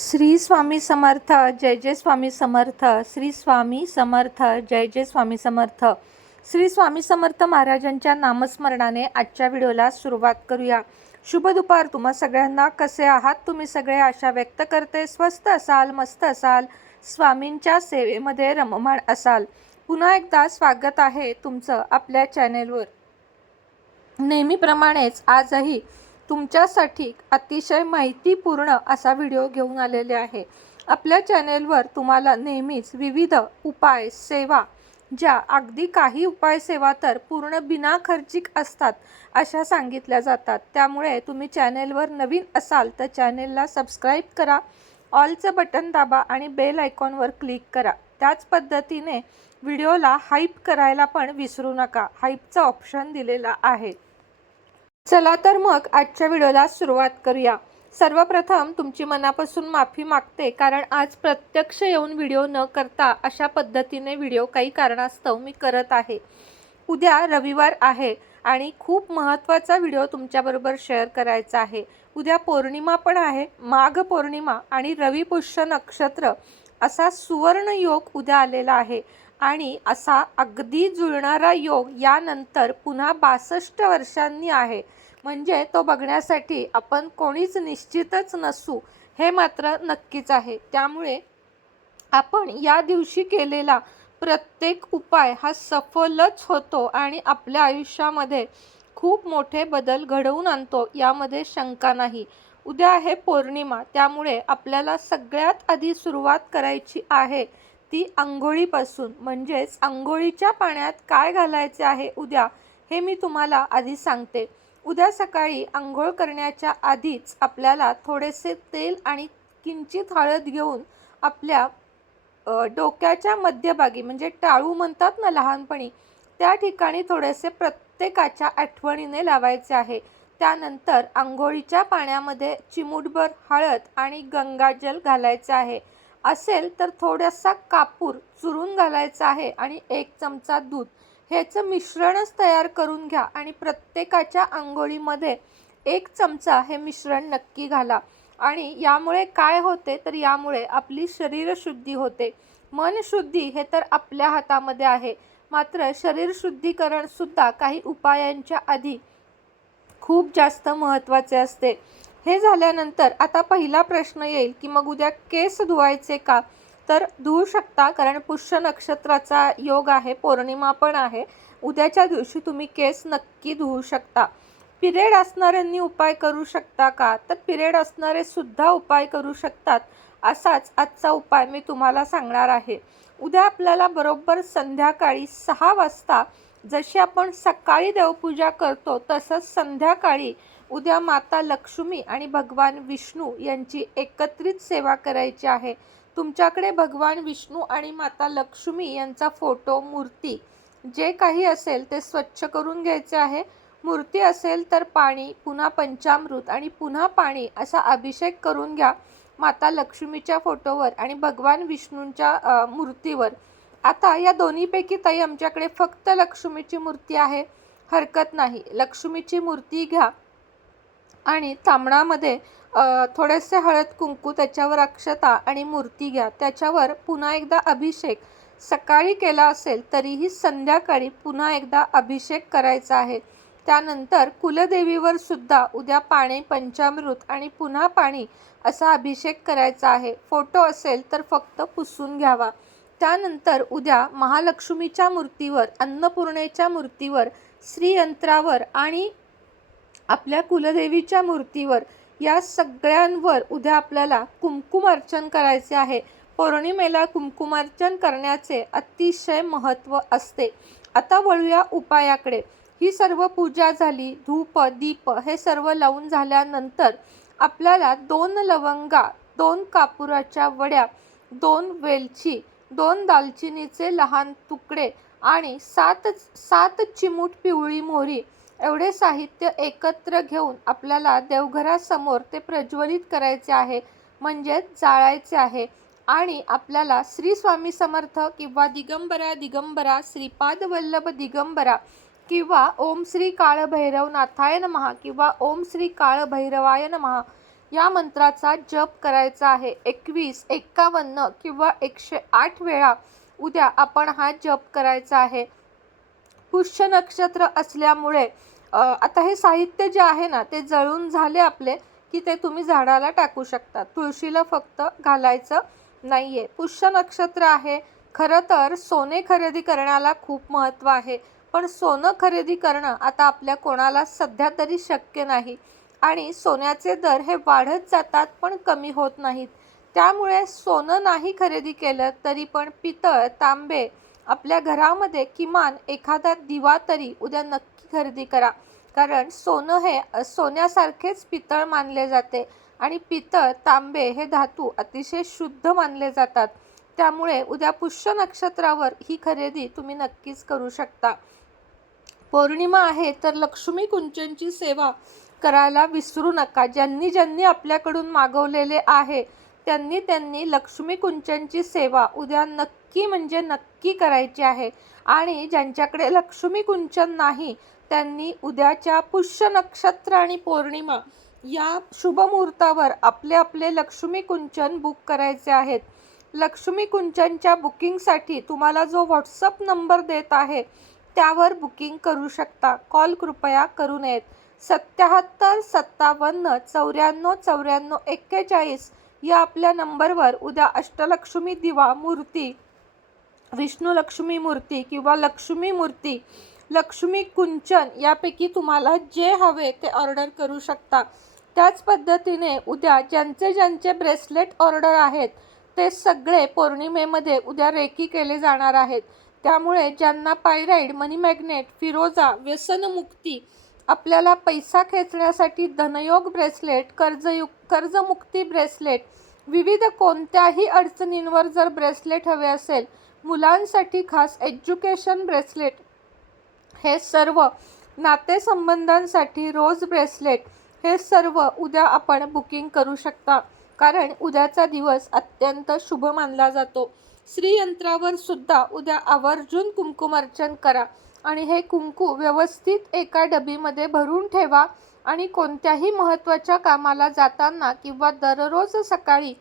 श्री स्वामी समर्थ, जय जय स्वामी समर्थ. श्री स्वामी समर्थ, जय जय स्वामी समर्थ. श्री स्वामी समर्थ महाराजांच्या नामस्मरणाने आजच्या व्हिडिओला सुरुवात करूया. शुभ दुपार तुम्हा सगळ्यांना. कसे आहात तुम्ही सगळे? आशा व्यक्त करते स्वस्त असाल, मस्त असाल, स्वामींच्या सेवेमध्ये रममाण असाल. पुन्हा एकदा स्वागत आहे तुमचं आपल्या चॅनेलवर. नेहमीप्रमाणेच आजही तुमच्यासाठी अतिशय माहितीपूर्ण असा व्हिडिओ घेऊन आलेले आहे. आपल्या चॅनेलवर तुम्हाला नेहमीच विविध उपाय सेवा, ज्या अगदी काही उपाय सेवा तर पूर्ण बिनाखर्चिक असतात अशा सांगितल्या जातात. त्यामुळे तुम्ही चॅनेलवर नवीन असाल तर चॅनेलला सबस्क्राईब करा, ऑलचं बटन दाबा आणि बेल आयकॉनवर क्लिक करा. त्याच पद्धतीने व्हिडिओला हाईप करायला पण विसरू नका. हाईपचा ऑप्शन दिलेला आहे. चला तर मग आजच्या व्हिडिओला सुरुवात करूया. सर्वप्रथम तुमची मनापासून माफी मागते, कारण आज प्रत्यक्ष येऊन व्हिडिओ न करता अशा पद्धतीने व्हिडिओ काही कारणास्तव मी करत आहे. उद्या रविवार आहे आणि खूप महत्त्वाचा व्हिडिओ तुमच्याबरोबर शेअर करायचा आहे. उद्या पौर्णिमा पण आहे, माघ पौर्णिमा आणि रवी पुष्य नक्षत्र असा सुवर्ण योग उद्या आलेला आहे. आणि असा अगदी जुळणारा योग यानंतर पुन्हा 62 वर्षांनी आहे. म्हणजे तो बघण्यासाठी आपण कोणीच निश्चितच नसू हे मात्र नक्कीच आहे. त्यामुळे आपण या दिवशी केलेला प्रत्येक उपाय हा सफलच होतो आणि आपल्या आयुष्यामध्ये खूप मोठे बदल घडवून आणतो, यामध्ये शंका नाही. उद्या आहे पौर्णिमा, त्यामुळे आपल्याला सगळ्यात आधी सुरुवात करायची आहे ती अंघोळीपासून. म्हणजेच अंघोळीच्या पाण्यात काय घालायचे आहे उद्या हे मी तुम्हाला आधी सांगते. उद्या सकाळी अंघोळ करण्याच्या आधीच आपल्याला थोडेसे तेल आणि किंचित हळद घेऊन आपल्या डोक्याच्या मध्यभागी, म्हणजे टाळू म्हणतात ना लहानपणी, त्या ठिकाणी थोडेसे प्रत्येकाच्या आठवणीने लावायचे आहे. त्यानंतर अंघोळीच्या पाण्यामध्ये चिमूटभर हळद आणि गंगाजल घालायचे आहे. असेल तर थोडासा कापूर चुरून घालायचा आहे आणि 1 चमचा दूध. ह्याचं मिश्रणच तयार करून घ्या आणि प्रत्येकाच्या अंघोळीमध्ये 1 चमचा हे मिश्रण नक्की घाला. आणि यामुळे काय होते तर यामुळे आपली शरीरशुद्धी होते. मनशुद्धी हे तर आपल्या हातामध्ये आहे, मात्र शरीर शुद्धीकरणसुद्धा काही उपायांच्या आधी खूप जास्त महत्त्वाचे असते. हे झाल्यानंतर आता पहिला प्रश्न येईल की मग उद्या केस धुवायचे का? तर धुवू शकता, कारण पुष्य नक्षत्राचा योग आहे, पौर्णिमा पण आहे. उद्याच्या दिवशी तुम्ही केस नक्की धुवू शकता. पिरियड असणाऱ्यांनी उपाय करू शकता का? तर पिरियड असणारे सुद्धा उपाय करू शकतात. असाच आजचा उपाय मी तुम्हाला सांगणार आहे. उद्या आपल्याला बरोबर संध्याकाळी 6 वाजता, जशी आपण सकाळी देवपूजा करतो तसंच संध्याकाळी उद्या माता लक्ष्मी आणि भगवान विष्णू यांची एकत्रित सेवा करायची आहे. तुमच्याकडे भगवान विष्णू आणि माता लक्ष्मी यांचा फोटो, मूर्ती जे काही असेल ते स्वच्छ करून घ्यायचे आहे. मूर्ती असेल तर पाणी, पुन्हा पंचामृत आणि पुन्हा पाणी असा अभिषेक करून घ्या माता लक्ष्मीच्या फोटोवर आणि भगवान विष्णूंच्या मूर्तीवर. आता या दोन्हीपैकी ताई आमच्याकडे फक्त लक्ष्मीची मूर्ती आहे, हरकत नाही, लक्ष्मीची मूर्ती घ्या आणि तांबणामध्ये थोडेसे हळद कुंकू, त्याच्यावर अक्षता आणि मूर्ती घ्या. त्याच्यावर पुन्हा एकदा अभिषेक, सकाळी केला असेल तरीही संध्याकाळी पुन्हा एकदा अभिषेक करायचा आहे. त्यानंतर कुलदेवीवर सुद्धा उद्या पाणी, पंचामृत आणि पुन्हा पाणी असा अभिषेक करायचा आहे. फोटो असेल तर फक्त पुसून घ्यावा. त्यानंतर उद्या महालक्ष्मीच्या मूर्तीवर, अन्नपूर्णेच्या मूर्तीवर, श्रीयंत्रावर आणि आपल्या कुलदेवीच्या मूर्तीवर, या सगळ्यांवर उद्या आपल्याला कुंकुमार्चन करायचे आहे. पौर्णिमेला कुंकुमार्चन करण्याचे अतिशय महत्त्व असते. आता वळूया उपायाकडे. ही सर्व पूजा झाली, धूप दीप हे सर्व लावून झाल्यानंतर आपल्याला 2 लवंगा, 2 कापुराच्या वड्या, 2 वेलची, 2 दालचिनीचे लहान तुकडे आणि 7 चिमूट पिवळी मोहरी एवढे साहित्य एकत्र घेऊन आपल्याला देवघरासमोर ते प्रज्वलित करायचे आहे, म्हणजेच जाळायचे आहे. आणि आपल्याला श्री स्वामी समर्थ किंवा दिगंबरा दिगंबरा, श्रीपाद वल्लभ दिगंबरा किंवा ओम श्री काळभैरवनाथाय नमः किंवा ओम श्री काळभैरवाय नमः या मंत्राचा जप करायचा आहे. 21, 51 किंवा 108 वेळा उद्या आपण हा जप करायचा आहे. पुष्य नक्षत्र असल्यामुळे आता हे साहित्य जे आहे ना ते जळून झाले आपले की ते तुम्ही झाडाला टाकू शकता. तुळशीला फक्त घालायचं नाहीये. पुष्य नक्षत्र आहे. खरं तर सोने खरेदी करण्याला खूप महत्त्व आहे, पण सोनं खरेदी करणं आता आपल्या कोणाला सध्या तरी शक्य नाही आणि सोन्याचे दर हे वाढत जातात पण कमी होत नाहीत. त्यामुळे सोनं नाही खरेदी केलं तरी पण पितळ, तांबे आपल्या घरामध्ये किमान एखादा दिवा तरी उद्या नक्की खरेदी करा. कारण सोनं हे सोन्यासारखेच पितळ मानले जाते आणि पितळ, तांबे हे धातू अतिशय शुद्ध मानले जातात. त्यामुळे उद्या पुष्य नक्षत्रावर ही खरेदी तुम्ही नक्कीच करू शकता. पौर्णिमा आहे तर लक्ष्मी कुंचनची सेवा करायला विसरू नका. ज्यांनी ज्यांनी आपल्याकडून मागवलेले आहे त्यांनी लक्ष्मी कुंचनची सेवा उद्या नक्की म्हणजे नक्की करायची आहे. आणि ज्यांच्याकडे लक्ष्मी कुंचन नाही त्यांनी उद्याच्या पुष्य नक्षत्र आणि पौर्णिमा या शुभ मुहूर्तावर आपले आपले लक्ष्मी कुंचन बुक करायचे आहेत. लक्ष्मी कुंचनच्या बुकिंगसाठी तुम्हाला जो व्हॉट्सअप नंबर देत आहे त्यावर बुकिंग करू शकता. कॉल कृपया करू नयेत. 77 57 94 94 41 या आपल्या नंबरवर उद्या अष्टलक्ष्मी दिवा मूर्ती, विष्णू लक्ष्मी मूर्ती किंवा लक्ष्मी मूर्ती, लक्ष्मी कुंचन यापैकी तुम्हाला जे हवे ते ऑर्डर करू शकता. त्याच पद्धतीने उद्या ज्यांचे ब्रेसलेट ऑर्डर आहेत ते सगळे पौर्णिमेमध्ये उद्या रेकी केले जाणार आहेत. त्यामुळे ज्यांना पायराईड, मनी मॅग्नेट, फिरोजा, व्यसनमुक्ती, आपल्याला पैसा खेचण्यासाठी धनयोग ब्रेसलेट, कर्जमुक्ती ब्रेसलेट, विविध कोणत्याही अडचणींवर जर ब्रेसलेट हवे असेल, मुलांसाठी खास एज्युकेशन ब्रेसलेट, हे सर्व नातेसंबंधांसाठी रोज ब्रेसलेट, हे सर्व उद्या आपण बुकिंग करू शकता. कारण उद्याचा दिवस अत्यंत शुभ मानला जातो. श्रीयंत्रावर सुद्धा उद्या आवर्जून कुंकुमार्चन करा आणि हे कुंकू व्यवस्थित एका डबीमध्ये भरून ठेवा आणि कोणत्याही महत्त्वाच्या कामाला जाताना किंवा दररोज सकाळी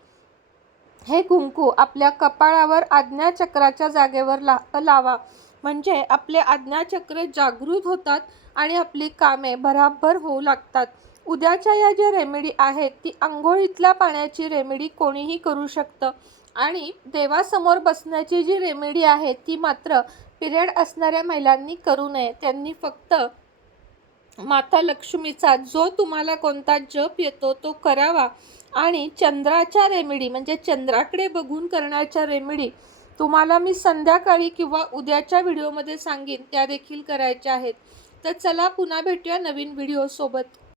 हे कुंकू आपल्या कपाळावर आज्ञाचक्राच्या जागेवर लावा. म्हणजे आपले आज्ञाचक्र जागृत होतात आणि आपली कामे भराभर होऊ लागतात. उद्याच्या या ज्या रेमेडी आहेत ती अंघोळीतल्या पाण्याची रेमेडी कोणीही करू शकतं आणि देवासमोर बसण्याची जी रेमेडी आहे ती मात्र पिरियड असणाऱ्या महिलांनी करू नये. त्यांनी फक्त माता लक्ष्मीचा जो तुम्हाला कोणता जप येतो तो करावा आणि चंद्राच्या रेमेडी म्हणजे चंद्राकडे बघून करण्याच्या रेमेडी तुम्हाला मी संध्याकाळी किंवा उद्याच्या व्हिडिओमध्ये सांगेन त्या देखील करायच्या आहेत. तर चला पुन्हा भेटूया नवीन व्हिडिओ सोबत.